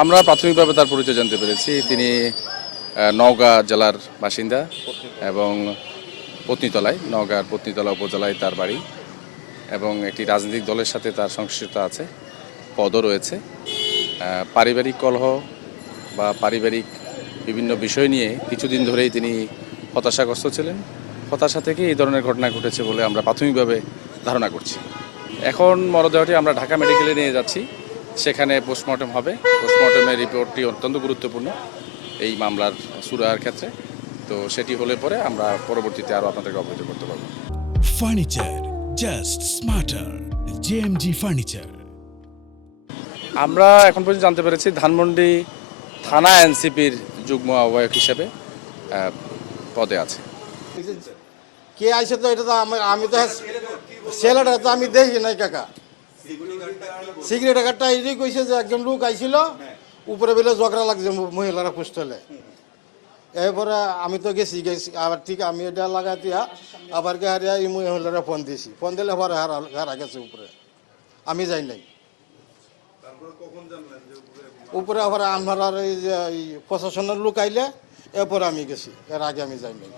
আমরা প্রাথমিকভাবে তার পরিচয় জানতে পেরেছি। তিনি নওগাঁ জেলার বাসিন্দা এবং পত্নীতলায়, নওগাঁর পত্নীতলা উপজেলায় তার বাড়ি এবং একটি রাজনৈতিক দলের সাথে তার সংশ্লিষ্টতা আছে, পদও রয়েছে। পারিবারিক কলহ বা পারিবারিক বিভিন্ন বিষয় নিয়ে কিছুদিন ধরেই তিনি হতাশাগ্রস্ত ছিলেন। হতাশা থেকে এই ধরনের ঘটনা ঘটেছে বলে আমরা প্রাথমিকভাবে ধারণা করছি। এখন মরদেহটি আমরা ঢাকা মেডিকেলে নিয়ে যাচ্ছি, সেখানে পোস্টমর্টেম হবে। পোস্টমর্টেমের রিপোর্টটি অত্যন্ত গুরুত্বপূর্ণ এই মামলার সুরাহার ক্ষেত্রে। তো সেটি হলে পরে আমরা পরবর্তীতে আরও আপনাদেরকে অবহিত করতে পারব। Furniture just smarter, JMG furniture. আমরা এখন পর্যন্ত জানতে পেরেছি ধানমন্ডি থানা এনসিপির যুগ্ম আহ্বায়ক হিসেবে পদে আছে। কে আইসে তো এটা তো আমি তো ছেলেটা তো আমি দেখি নাই কাকা। সিগারেট গাড়টা এটাই কইছে যে একজন লোক আইছিল, উপরে বেলে ঝগড়া লাগছে মহিলারা পোস্টলে। এরপরে আমি তো গেছি আবার ঠিক আমি এটা লাগাতিয়া আবার হারিয়া এই মহিলারা ফোন দিয়েছি। ফোন দিলে পরে হারা গেছে উপরে, আমি যাই নাই। উপরে আবার আমার এই যে প্রশাসনের লোক আইলে এরপরে আমি গেছি, এর আগে আমি যাই নাই।